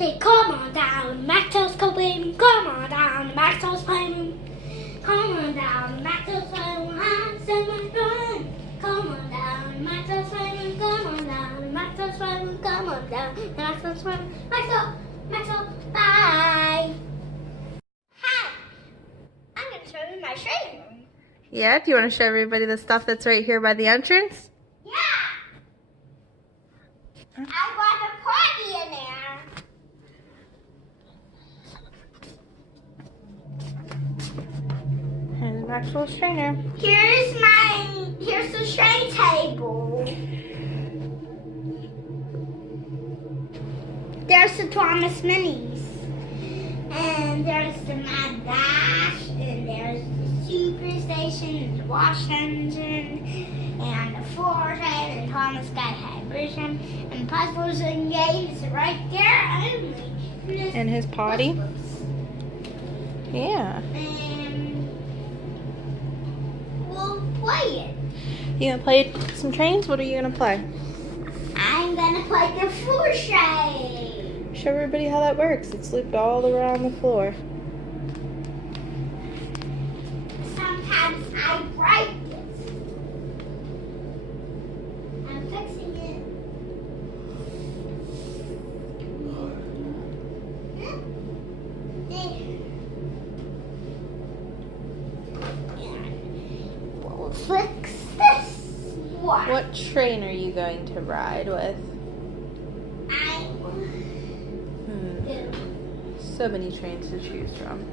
Hey, come on down, Maxwell's Playroom. Come on down, Maxwell's Playroom. Come on down, Maxwell's Playroom. I'm my friend. Come on down, Maxwell's Playroom. Come on down, Maxwell's Playroom. Come on down, Maxwell's Playroom. Maxwell, bye. Hi, I'm gonna show you my training room. Yeah, do you want to show everybody the stuff that's right here by the entrance? Yeah. I got a party in there. Here's Maxwell's trainer. Here's the train table. There's the Thomas Minis. And there's the Mad Dash. And there's the Superstation and the Wash Engine. And the Floor Train and Thomas Sky Hybridation. And Puzzles and Games right there only. And his potty. Puzzles. Yeah. And we'll play it. You gonna play some trains? What are you gonna play? I'm gonna play the floor train. Show everybody how that works. It's looped all around the floor. Sometimes I break it. I'm fixing it. We'll fix this one. What train are you going to ride with? So many trains to choose from.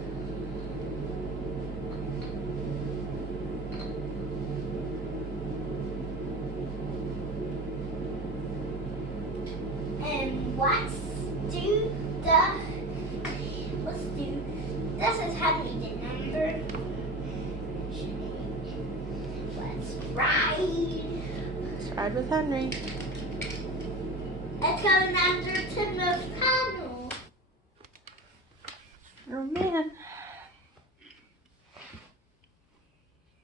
And let's do this is Henry the number. Let's ride. Let's ride with Henry. It's going under to the tunnel. Oh man.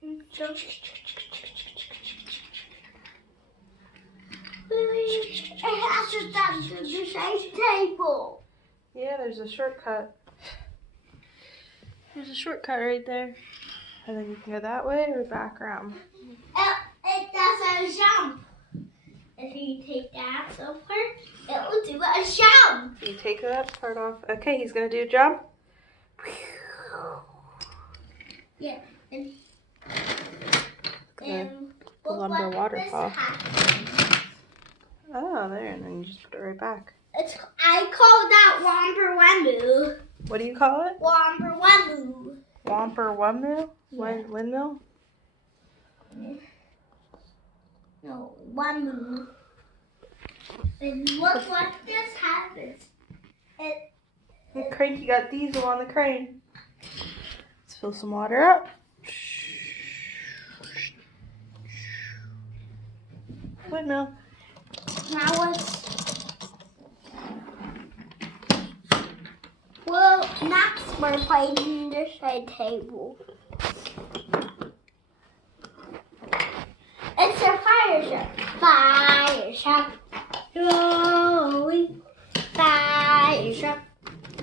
It has to stand to the same table. Yeah, there's a shortcut. There's a shortcut right there. And then you can go that way or back around. It doesn't jump. If you take that so far, it will do a jump. You take that part off. Okay, he's gonna do a jump. Yeah, and The lumber what waterfall. this happens. Oh, there, and then you just put it right back. I call that Womper Wemmoo. What do you call it? Womper Wemmoo. Womper Wemmoo? Yeah. Windmill? No, Wemmoo. And look what this happens. Hey, Cranky got diesel on the crane. Let's fill some water up. Windmill. Now next we're playing the side table. It's a fire truck. Fire truck. Rolling. Fire truck.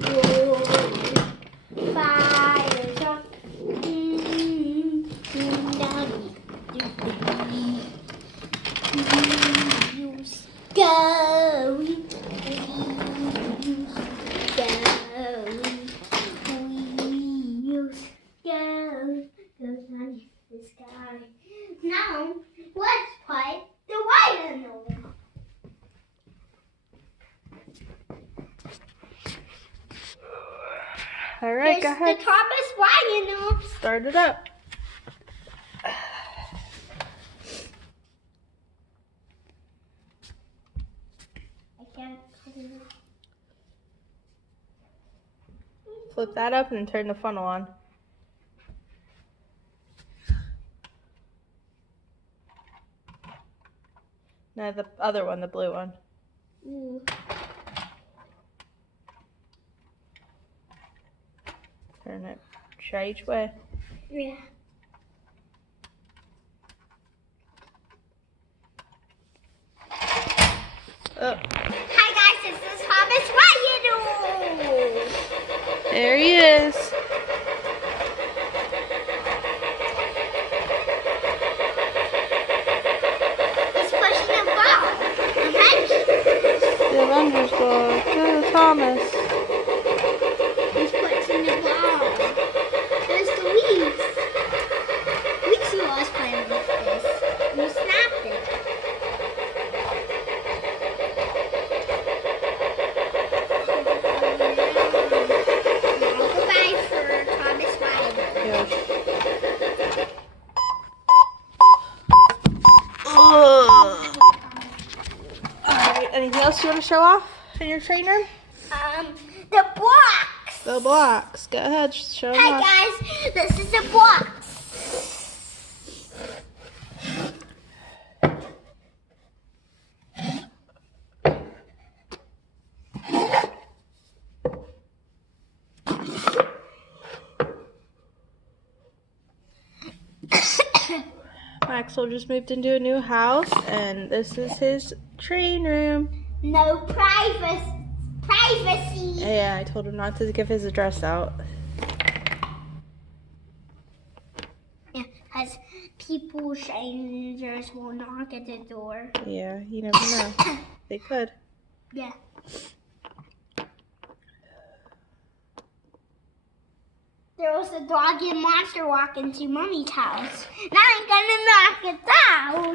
Rolling. Fire truck. Going. Goes underneath the sky. Now, let's play the violin. All right, go ahead. The Thomas violin. Start it up. I can't put it up. Flip that up and then turn the funnel on. No, the other one, the blue one. Turn it. Try each way. Yeah. Oh. Hi guys, this is Thomas. What you doing? There he is. He's pushing a ball. The Avengers ball. Go, Thomas. He's pushing the ball. There's the Weeks. Weeks was playing with this. You snapped it. Goodbye for Thomas Wilder. Alright, anything else you want to show off in your train room? The box. The blocks. Go ahead, show them Hi off. guys, this is the box. Maxwell just moved into a new house, and this is his train room. No privacy. Yeah, I told him not to give his address out. Yeah, because people, strangers will knock at the door. Yeah, you never know. They could. Yeah. There was a dog and monster walking to Mommy's house. Now I'm gonna knock it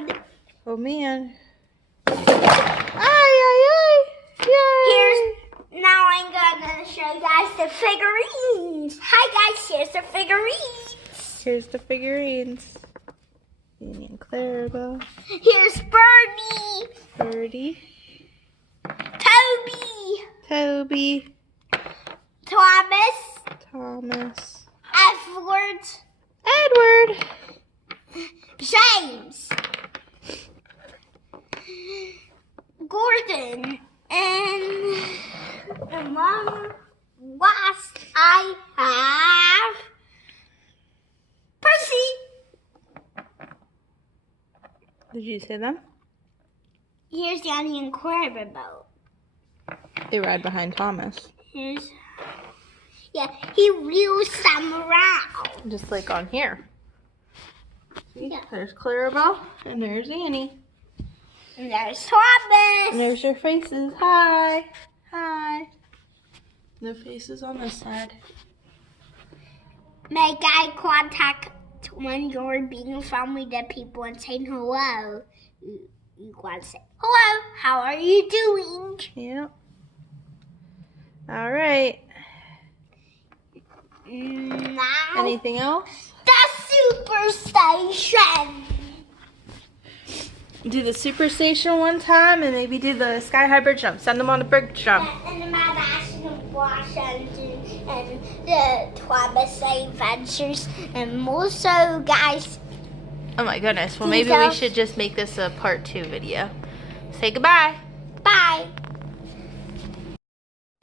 down. Oh man. Ay. Now I'm gonna show you guys the figurines. Hi guys, here's the figurines. Here's the figurines. And Clarabelle. Here's Bernie, Birdie. Toby, Thomas. Edward, Edward. James, Gordon, and among last I have Percy. Did you say them? Here's Yanni and Clarabelle. They ride behind Thomas. Yeah, he wheels them around. Just like on here. See? Yeah. There's Clarabelle, and there's Annie. And there's Thomas. And there's their faces. Hi. Their faces on this side. Make eye contact when you're being friendly to people and saying hello. You want to say, hello, how are you doing? Yep. All right. Now, Anything else? the superstation. Do the superstation one time, and maybe do the sky high bridge jump. Send them on the bridge jump. And the Mount Washington and the Thomas Adventures. And also, guys, Oh my goodness. Well, maybe we Details. should just make this a part 2 video. Say goodbye. bye.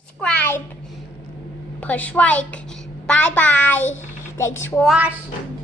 Subscribe. Push like. Bye-bye. Thanks for watching.